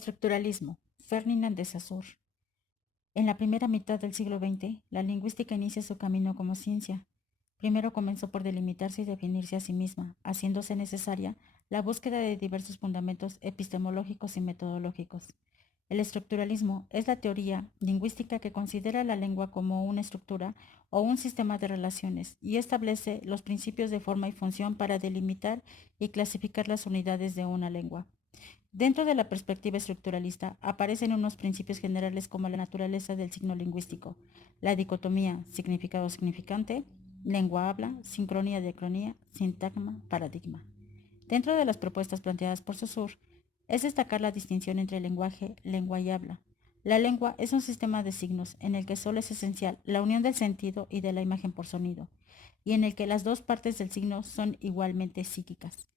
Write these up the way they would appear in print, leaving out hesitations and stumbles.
Estructuralismo. Ferdinand de Saussure. En la primera mitad del siglo XX, la lingüística inicia su camino como ciencia. Primero comenzó por delimitarse y definirse a sí misma, haciéndose necesaria la búsqueda de diversos fundamentos epistemológicos y metodológicos. El estructuralismo es la teoría lingüística que considera la lengua como una estructura o un sistema de relaciones y establece los principios de forma y función para delimitar y clasificar las unidades de una lengua. Dentro de la perspectiva estructuralista aparecen unos principios generales como la naturaleza del signo lingüístico, la dicotomía significado-significante, lengua-habla, sincronía-diacronía, sintagma, paradigma. Dentro de las propuestas planteadas por Saussure, es destacar la distinción entre lenguaje, lengua y habla. La lengua es un sistema de signos en el que solo es esencial la unión del sentido y de la imagen por sonido, y en el que las dos partes del signo son igualmente psíquicas.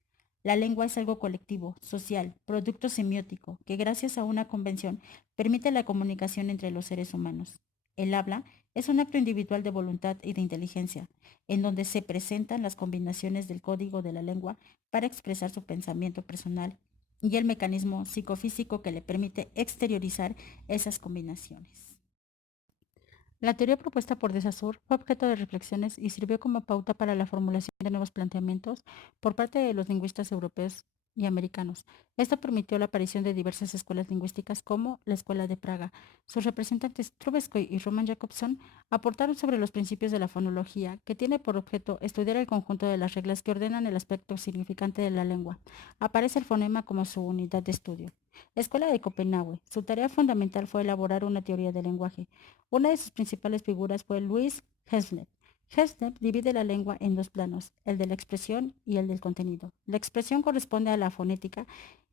La lengua es algo colectivo, social, producto semiótico, que gracias a una convención permite la comunicación entre los seres humanos. El habla es un acto individual de voluntad y de inteligencia, en donde se presentan las combinaciones del código de la lengua para expresar su pensamiento personal y el mecanismo psicofísico que le permite exteriorizar esas combinaciones. La teoría propuesta por de Saussure fue objeto de reflexiones y sirvió como pauta para la formulación de nuevos planteamientos por parte de los lingüistas europeos y americanos. Esto permitió la aparición de diversas escuelas lingüísticas como la Escuela de Praga. Sus representantes Trubetskoy y Roman Jakobson aportaron sobre los principios de la fonología, que tiene por objeto estudiar el conjunto de las reglas que ordenan el aspecto significante de la lengua. Aparece el fonema como su unidad de estudio. Escuela de Copenhague. Su tarea fundamental fue elaborar una teoría del lenguaje. Una de sus principales figuras fue Louis Heslet. Heslet divide la lengua en dos planos, el de la expresión y el del contenido. La expresión corresponde a la fonética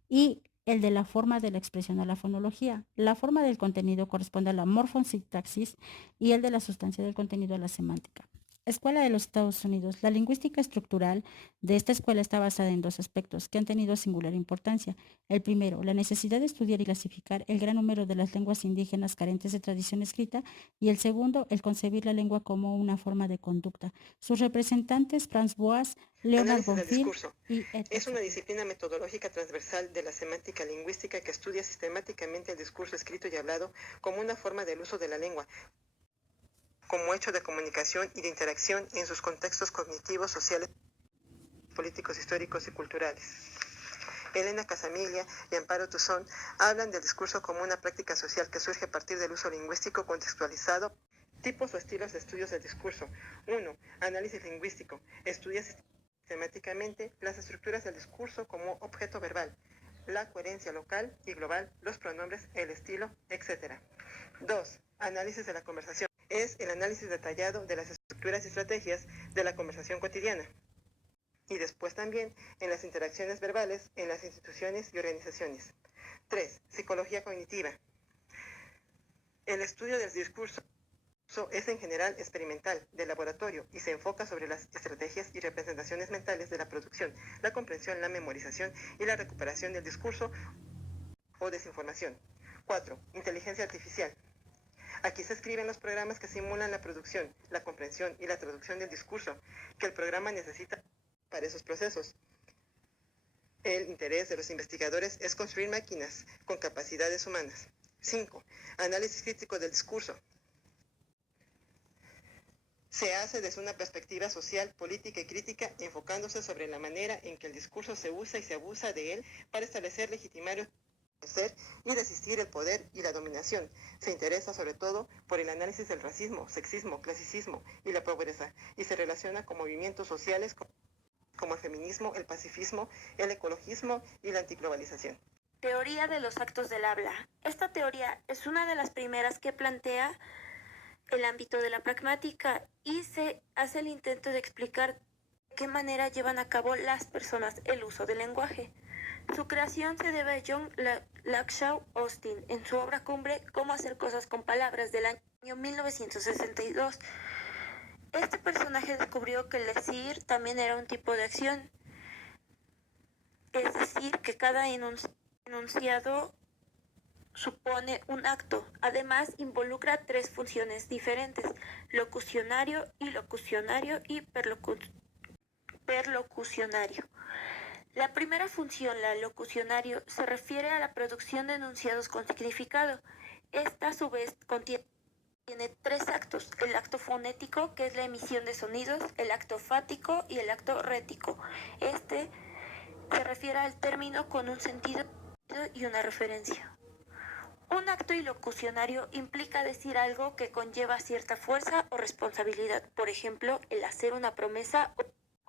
y el de la forma de la expresión a la fonología. La forma del contenido corresponde a la morfosintaxis y el de la sustancia del contenido a la semántica. Escuela de los Estados Unidos. La lingüística estructural de esta escuela está basada en dos aspectos que han tenido singular importancia. El primero, la necesidad de estudiar y clasificar el gran número de las lenguas indígenas carentes de tradición escrita, y el segundo, el concebir la lengua como una forma de conducta. Sus representantes, Franz Boas, Leonard Análisis del Bonfil discurso. y Edward Es una Sapir. disciplina metodológica transversal de la semántica lingüística que estudia sistemáticamente el discurso escrito y hablado como una forma del uso de la lengua, como hecho de comunicación y de interacción en sus contextos cognitivos, sociales, políticos, históricos y culturales. Elena Casamiglia y Amparo Tuzón hablan del discurso como una práctica social que surge a partir del uso lingüístico contextualizado. Tipos o estilos de estudios del discurso. 1. Análisis lingüístico. Estudia sistemáticamente las estructuras del discurso como objeto verbal, la coherencia local y global, los pronombres, el estilo, etc. 2. Análisis de la conversación. Es el análisis detallado de las estructuras y estrategias de la conversación cotidiana. Y después también en las interacciones verbales en las instituciones y organizaciones. 3. Psicología cognitiva. El estudio del discurso es en general experimental, de laboratorio, y se enfoca sobre las estrategias y representaciones mentales de la producción, la comprensión, la memorización y la recuperación del discurso o desinformación. 4. Inteligencia artificial. Aquí se escriben los programas que simulan la producción, la comprensión y la traducción del discurso que el programa necesita para esos procesos. El interés de los investigadores es construir máquinas con capacidades humanas. 5. Análisis crítico del discurso. Se hace desde una perspectiva social, política y crítica, enfocándose sobre la manera en que el discurso se usa y se abusa de él para establecer, legitimar y resistir el poder y la dominación. Se interesa sobre todo por el análisis del racismo, sexismo, clasicismo y la pobreza, y se relaciona con movimientos sociales como el feminismo, el pacifismo, el ecologismo y la antiglobalización. Teoría de los actos del habla. Esta teoría es una de las primeras que plantea el ámbito de la pragmática y se hace el intento de explicar de qué manera llevan a cabo las personas el uso del lenguaje. Su creación se debe a John Langshaw Austin en su obra cumbre Cómo hacer cosas con palabras del año 1962. Este personaje descubrió que el decir también era un tipo de acción, es decir, que cada enunciado supone un acto. Además, involucra tres funciones diferentes: locucionario, ilocucionario y perlocucionario. La primera función, la locucionario, se refiere a la producción de enunciados con significado. Esta, a su vez, contiene tres actos: el acto fonético, que es la emisión de sonidos, el acto fático y el acto rético. Este se refiere al término con un sentido y una referencia. Un acto ilocucionario implica decir algo que conlleva cierta fuerza o responsabilidad, por ejemplo, el hacer una promesa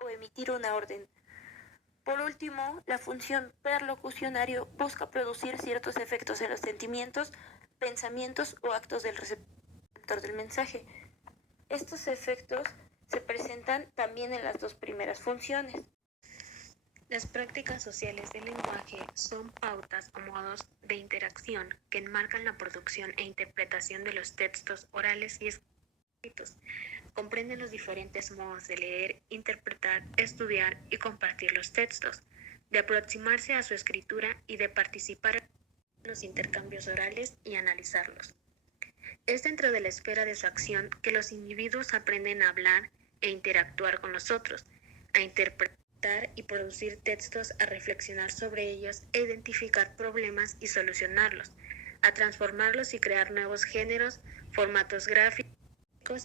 o emitir una orden. Por último, la función perlocucionario busca producir ciertos efectos en los sentimientos, pensamientos o actos del receptor del mensaje. Estos efectos se presentan también en las dos primeras funciones. Las prácticas sociales del lenguaje son pautas o modos de interacción que enmarcan la producción e interpretación de los textos orales y escritos. Comprenden los diferentes modos de leer, interpretar, estudiar y compartir los textos, de aproximarse a su escritura y de participar en los intercambios orales y analizarlos. Es dentro de la esfera de su acción que los individuos aprenden a hablar e interactuar con los otros, a interpretar y producir textos, a reflexionar sobre ellos e identificar problemas y solucionarlos, a transformarlos y crear nuevos géneros, formatos gráficos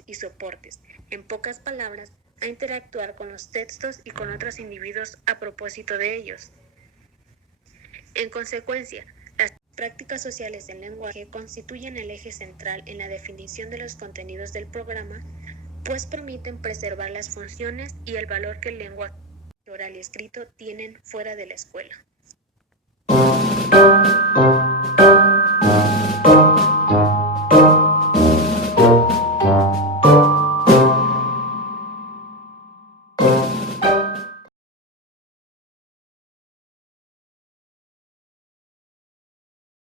y soportes. En pocas palabras, a interactuar con los textos y con otros individuos a propósito de ellos. En consecuencia, las prácticas sociales del lenguaje constituyen el eje central en la definición de los contenidos del programa, pues permiten preservar las funciones y el valor que el lenguaje oral y escrito tienen fuera de la escuela.